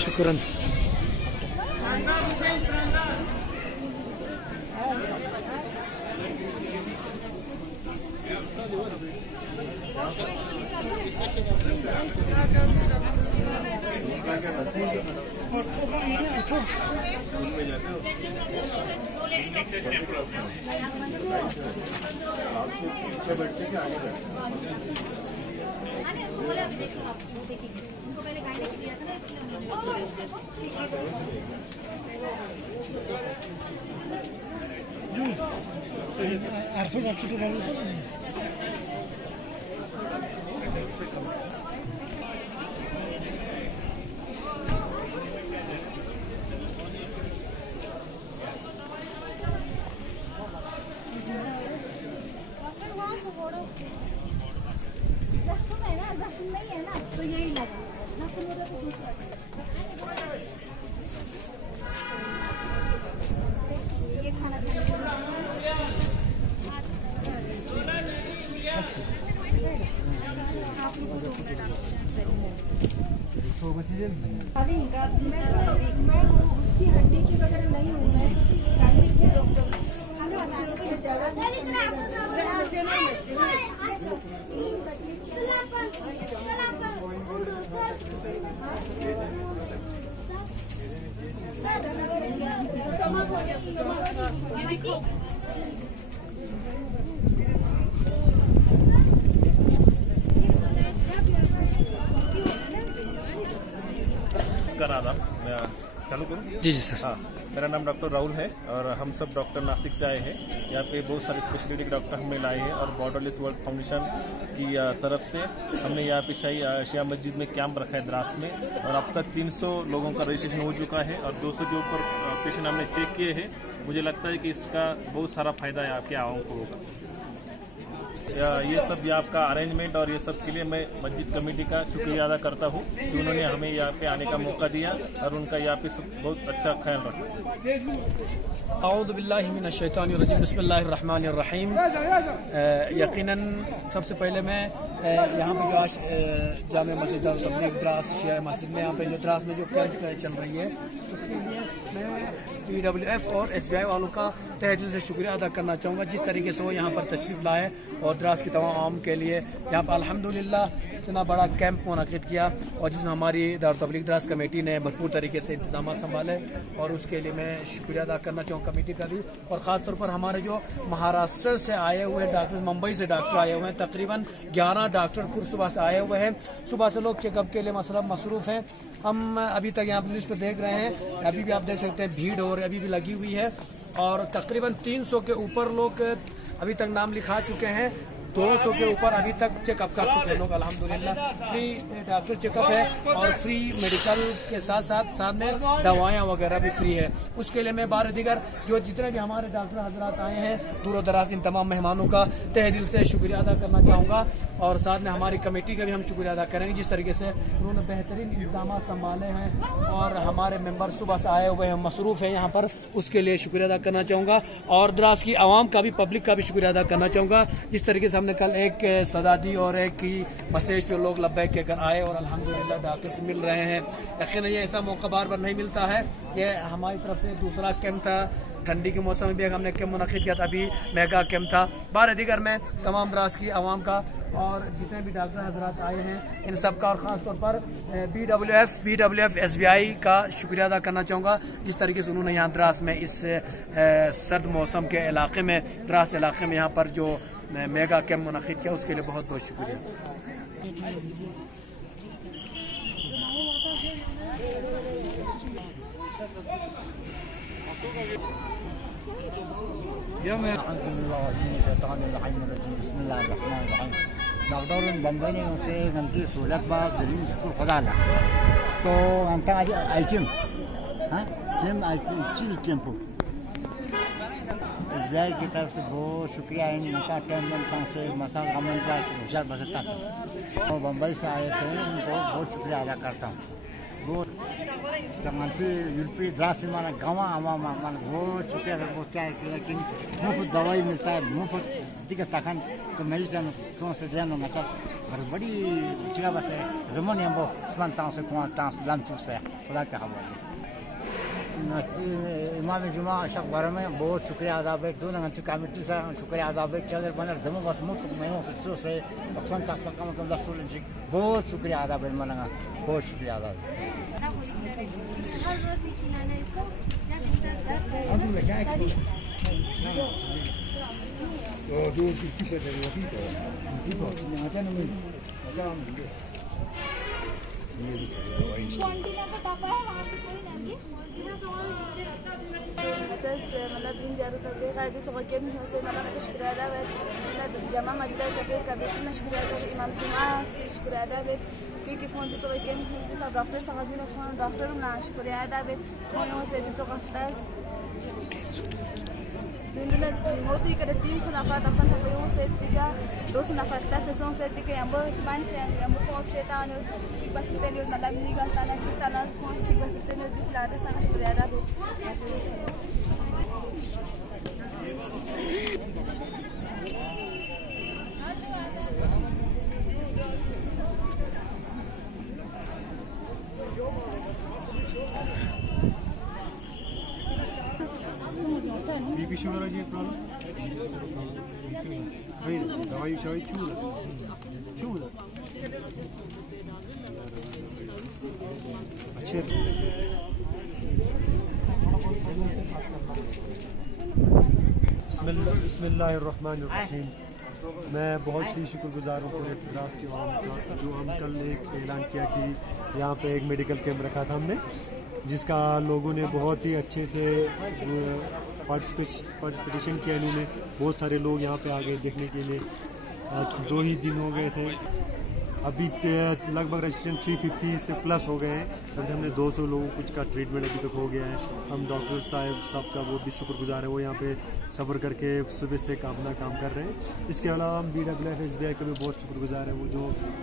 शुक्रन। मैं उसकी हड्डी की वजह नहीं हूँ, मैं गायनिक के डॉक्टर चालू करूँ? जी जी सर। हाँ, मेरा नाम डॉक्टर राहुल है और हम सब डॉक्टर नासिक से आए हैं। यहाँ पे बहुत सारे स्पेशलिटी के डॉक्टर हमें लाए हैं और बॉर्डरलेस वर्ल्ड फाउंडेशन की तरफ से हमने यहाँ पे शिया मस्जिद में कैंप रखा है द्रास में, और अब तक 300 लोगों का रजिस्ट्रेशन हो चुका है और 200 के ऊपर पेशेंट हमने चेक किए हैं। मुझे लगता है कि इसका बहुत सारा फायदा है आपके आवाम को होगा। ये सब ये आपका अरेंजमेंट और ये सब के लिए मैं मस्जिद कमेटी का शुक्रिया अदा करता हूँ कि उन्होंने हमें यहाँ पे आने का मौका दिया और उनका यहाँ पे सब बहुत अच्छा ख्याल रखा। औज़ु बिल्लाहि मिनश शैतानिर रजीम, बिस्मिल्लाहिर रहमानिर रहीम। यकीनन सबसे पहले मैं यहाँ पे जो आज जामे मस्जिद और तबलीग द्रास शिया मस्जिद में यहाँ पे जो द्रास में जो कैंप चल रही है उसके लिए मैं PWF और SBI वालों का तहे दिल से शुक्रिया अदा करना चाहूँगा, जिस तरीके से वो यहाँ पर तशरीफ लाए और द्रास की तमाम आवाम के लिए यहाँ पर अल्हम्दुलिल्लाह इतना बड़ा कैंप मुनक़िद किया और जिसमें हमारी दारुल तबलीग द्रास कमेटी ने भरपूर तरीके से इंतजाम संभाले और उसके लिए मैं शुक्रिया अदा करना चाहूँगा कमेटी का भी। और ख़ासतौर पर हमारे जो महाराष्ट्र से आए हुए डॉक्टर, मुंबई से डॉक्टर आए हुए हैं, तकरीबन 11 डॉक्टर सुबह से आए हुए हैं। सुबह से लोग चेकअप के लिए मसरूफ हैं। हम अभी तक यहाँ लिस्ट पे देख रहे हैं, अभी भी आप देख सकते हैं भीड़ और अभी भी लगी हुई है और तकरीबन 300 के ऊपर लोग अभी तक नाम लिखा चुके हैं। 200 के ऊपर अभी तक चेकअप कर चुके हैं लोग अल्हम्दुलिल्लाह। फ्री डॉक्टर चेकअप है और फ्री मेडिकल के साथ साथ में दवाएं वगैरह भी फ्री है। उसके लिए मैं बार दीगर जो जितने भी हमारे डॉक्टर हजरात आए हैं दूर दराज इन तमाम मेहमानों का तहे दिल से शुक्रिया अदा करना चाहूँगा और साथ में हमारी कमेटी का भी हम शुक्रिया अदा करेंगे जिस तरीके से उन्होंने बेहतरीन इंतजाम संभाले हैं और हमारे मेंबर सुबह से आए हुए हैं, मसरूफ है यहाँ पर, उसके लिए शुक्रिया अदा करना चाहूँगा। और द्रास की आवाम का भी, पब्लिक का भी शुक्रिया अदा करना चाहूँगा जिस तरीके से हमने कल एक सदा दी और एक की मैसेज पे लोग लब्बैक कहकर आए और अल्हम्दुलिल्लाह डॉक्टर से मिल रहे हैं। यकीन ये ऐसा मौका बार बार नहीं मिलता है। ये हमारी तरफ से दूसरा कैंप था, ठंडी के मौसम में भी हमने कैंप मुनक़िद किया था, अभी मेगा कैंप था। बार दीगर में तमाम द्रास की आवाम का और जितने भी डॉक्टर हजरात आए हैं इन सब का और ख़ास तौर पर BWF SBI का शुक्रिया अदा करना चाहूँगा जिस तरीके से उन्होंने यहाँ द्रास में इस सर्द मौसम के इलाके में, द्रास इलाके में यहाँ पर जो मेगा कैंप मुनक़िद किया उसके लिए बहुत बहुत शुक्रिया। लॉकडाउन बम्बई ने उसे गंदी सहूलत बाज जमीन शुक्र खुदा ला तो अंता आज आइटम हाँ केम चीज टेम्पो इसराइल की तरफ से बहुत शुक्रिया इन उनका टाइम से मसा गमन का होशियार बसता से और बम्बई से आए थे उनको बहुत शुक्रिया अदा करता हूँ। बहुत nanti यूपी द्रास mana गाँव आवा mana बहुत शुक्रिया अगर वो क्या है लेकिन मुफ्त दवाई मिलता है मुफ्त टिकट ताकन तो मैं इस दिन कौन से दिन में चास पर बड़ी जगह बस है रेमोनी हम वो स्मान तांस से कौन तांस लाम चुस है खुदा का हवाले इमाम जुमा अशक बारे में बहुत शुक्रिया अदा है दो नंगे कमेटी से शुक्रिया अदा है चलर बनर दमो बस मुफ्त मैं से चुस से तकसन तक कम लफ्ज़ जी बहुत शुक्रिया अदा है मना बहुत शुक्रिया अदा हर रोज नहीं खिलाना इसको अब मैं क्या करूं दो किसी पे दे वो ठीक है आता नहीं अच्छा हम ये क्वांटीना का टापा है वहाँ पे कोई नहीं क्वांटीना तो और नीचे मतलब दिन ज़्यादा तक कायदे से वक़्त में से मतलब मैं शुक्रिया अदा है जमा मजदा कभी कभी मैं शुक्रिया अदा इमाम जुमा से शुक्रिया अदा है क्योंकि फोन पे सब के सब डॉक्टर साहब भी लोग डॉक्टर ना शुक्रिया अदा है कोई से तो कहता है मोती करे 300 नफर तकसन तकरीबन से tiga 200 नफर तक से सों से tiga yang bersman yang berkonflitan cik bas tenus malam ni kan tanah cik tanah cik bas tenus di pelada sangat berada tu BP sugar है प्रॉब्लम भाई दवाई शवाई क्यों अच्छे बिस्मिल्लाहिर्रहमानिर्रहीम। मैं बहुत ही शुक्रगुजार हूँ पूरे द्रास के आवाम का जो हम कल एक ऐलान किया कि यहाँ पे एक मेडिकल कैंप रखा था हमने, जिसका लोगों ने बहुत ही अच्छे से पार्टिसिपेशन किया। इन्होंने बहुत सारे लोग यहाँ पे आ गए देखने के लिए। आज 2 ही दिन हो गए थे, अभी लगभग रजिस्ट्रेशन 350 से प्लस हो गए हैं। अभी हमने 200 लोगों कुछ का ट्रीटमेंट अभी तक हो गया है। हम डॉक्टर साहब का बहुत भी शुक्रगुजार है, वो यहाँ पे सब्र करके सुबह से अपना काम कर रहे हैं। इसके अलावा हम BWF SBI के भी बहुत शुक्रगुजार है, वो जो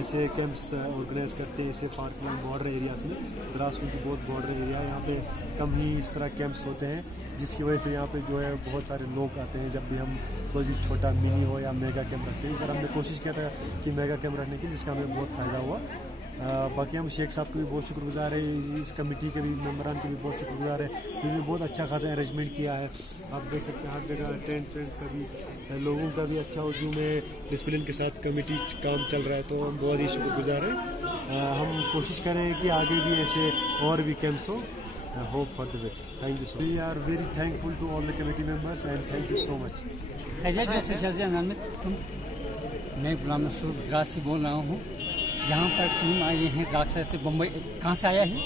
ऐसे कैंप्स ऑर्गेनाइज करते हैं ऐसे फार फ्लंग बॉर्डर एरियाज में। द्रास की बहुत बॉर्डर एरिया यहाँ पे कम ही इस तरह कैंप्स होते हैं, जिसकी वजह से यहाँ पे जो है बहुत सारे लोग आते हैं। जब भी हम कोई भी छोटा मिनी हो या मेगा कैंप रखते हैं, इस बार हमने कोशिश किया था कि मेगा कैंप रखने की, जिसका हमें बहुत फ़ायदा हुआ। बाकी हम शेख साहब के भी बहुत शुक्रगुजार है, इस कमेटी के भी मेम्बरान के भी बहुत शुक्रगुजार है, जिन्होंने बहुत अच्छा खासा अरेंजमेंट किया है। आप देख सकते हैं हर जगह टेंट का भी, लोगों का भी अच्छा हजूम है, डिसिप्लिन के साथ कमेटी काम चल रहा है, तो हम बहुत ही शुक्रगुजार हैं। हम कोशिश करें कि आगे भी ऐसे और भी कैंप्स हो। Hope for the best. Thank you so much. We are very thankful to all the committee members and thank you so much. मैं गुलाम मसूद द्रास से बोल रहा हूँ। यहाँ पर टीम आई है द्रास से बम्बई, कहाँ से आया है?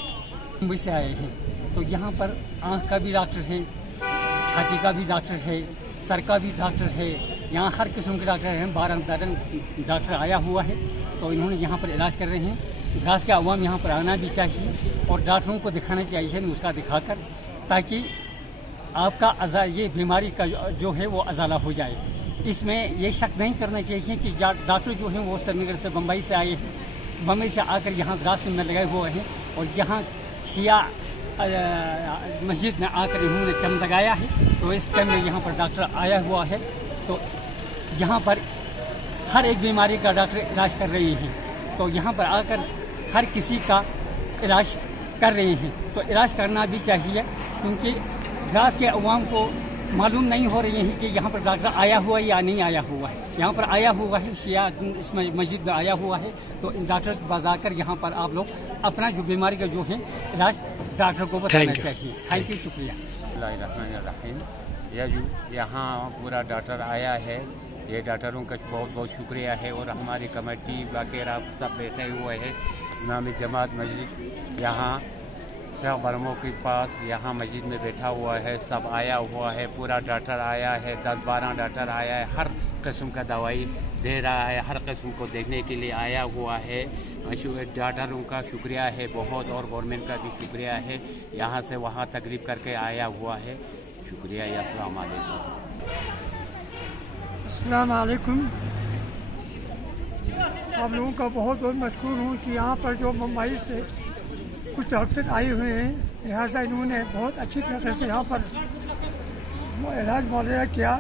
मुंबई से आए हैं। तो यहाँ पर आँख का भी डॉक्टर है, छाती का भी डॉक्टर है, सर का भी डॉक्टर है, यहाँ हर किस्म के डॉक्टर हैं। 12 डॉक्टर आया हुआ है, तो इन्होंने यहाँ पर इलाज कर रहे हैं। द्रास के अवाम यहाँ पर आना भी चाहिए और डॉक्टरों को दिखाना चाहिए नुस्खा दिखाकर, ताकि आपका ये बीमारी का जो है वो अजाला हो जाए। इसमें ये शक नहीं करना चाहिए कि डॉक्टर जो हैं वो श्रीनगर से बम्बई से आए हैं, बम्बई से आकर यहाँ द्रास में लगाए हुए हैं और यहाँ शिया मस्जिद में आकर इन्होंने कैंप लगाया है। तो इस कैंप में यहाँ पर डॉक्टर आया हुआ है, तो यहाँ पर हर एक बीमारी का डॉक्टर इलाज कर रहे हैं। तो यहाँ पर आकर हर किसी का इलाज कर रहे हैं, तो इलाज करना भी चाहिए, क्योंकि द्रास के अवाम को मालूम नहीं हो रही है कि यहाँ पर डॉक्टर आया हुआ है या नहीं आया हुआ है। यहाँ पर आया हुआ है, शिया इसमें मस्जिद में आया हुआ है, तो डॉक्टर के पास आकर यहाँ पर आप लोग अपना जो बीमारी का जो है इलाज डॉक्टर को बताना चाहिए। थैंक यू, शुक्रिया। यहाँ पूरा डॉक्टर आया है, ये डॉक्टरों का बहुत बहुत शुक्रिया है। और हमारी कमेटी वगैरह सब बैठे हुए हैं। इमामी जमात मस्जिद यहाँ शेख बरमो के पास यहाँ मस्जिद में बैठा हुआ है, सब आया हुआ है, पूरा डॉक्टर आया है, 10-12 डॉक्टर आया है, हर किस्म का दवाई दे रहा है, हर किस्म को देखने के लिए आया हुआ है। डॉक्टरों का शुक्रिया है बहुत, और गवर्नमेंट का भी शुक्रिया है, यहाँ से वहाँ तकरीब करके आया हुआ है। शुक्रिया। अस्सलाम वालेकुम। अस्सलाम वालेकुम। आप लोगों का बहुत बहुत मशकूर हूँ कि यहाँ पर जो मुंबई से कुछ डॉक्टर आए हुए हैं, लिहाजा इन्होंने बहुत अच्छी तरह से यहाँ पर इलाज मुआवजा किया।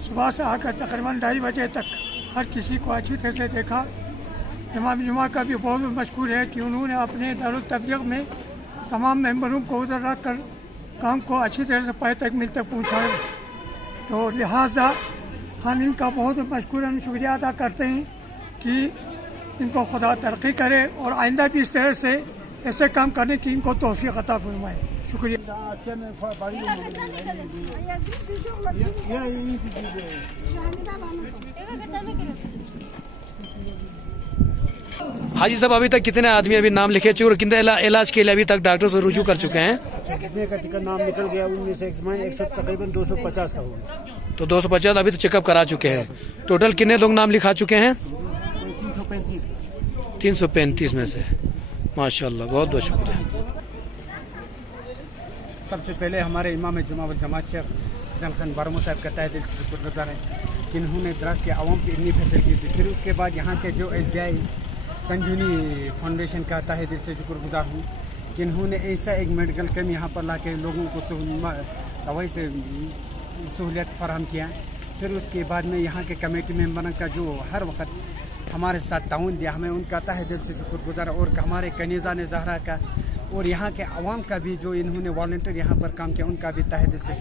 सुबह से आकर तकरीबन 2:30 बजे तक हर किसी को अच्छी तरह से देखा। इमाम जुमा का भी बहुत मशहूर है कि उन्होंने अपने दारुल तबलीग में तमाम मेंबरों को उधर रख कर काम को अच्छी तरह से पाए तक मिल तक पहुँचाया। तो लिहाजा हम इनका बहुत मशकूरन शुक्रिया अदा करते हैं कि इनको खुदा तरक्की करे और आइंदा भी इस तरह से ऐसे काम करने की इनको तौफीक अता फरमाए। शुक्रिया। हाजी साहब, अभी तक कितने आदमी अभी नाम लिखे चुके और कितने इलाज के लिए अभी तक डॉक्टर से रुजू कर चुके हैं? जिसमें का टिकट नाम निकल गया उनमें से तकरीबन 250 का होगा। तो 250 अभी तो चेकअप करा चुके हैं। टोटल कितने लोग नाम लिखा चुके हैं? 335 में से। माशाल्लाह, बहुत बहुत शुक्रिया। सबसे पहले हमारे इमाम जुमा व जमात शेख फैसल खान बारमो साहब का तहे दिल से शुक्रगुजार है कि इन्होंने द्रास के आवाम की इतनी फैसिलिटी दी। फिर उसके बाद यहाँ के जो SBI संजीवनी फाउंडेशन का तहे दिल से शुक्रगुजार हूँ कि इन्होंने ऐसा एक मेडिकल कैंप यहाँ पर ला के लोगों को दवाई से सहूलियत फराहम किया। फिर उसके बाद में यहाँ के कमेटी मेम्बरों का जो हर वक्त हमारे साथ ताउन दिया, हमें उनका तहे दिल से शुक्रगुजार। और हमारे कनीज़ा ने ज़हरा का और यहाँ के अवाम का भी जो इन्होंने वॉलंटियर यहाँ पर काम किया, उनका भी तहे दिल से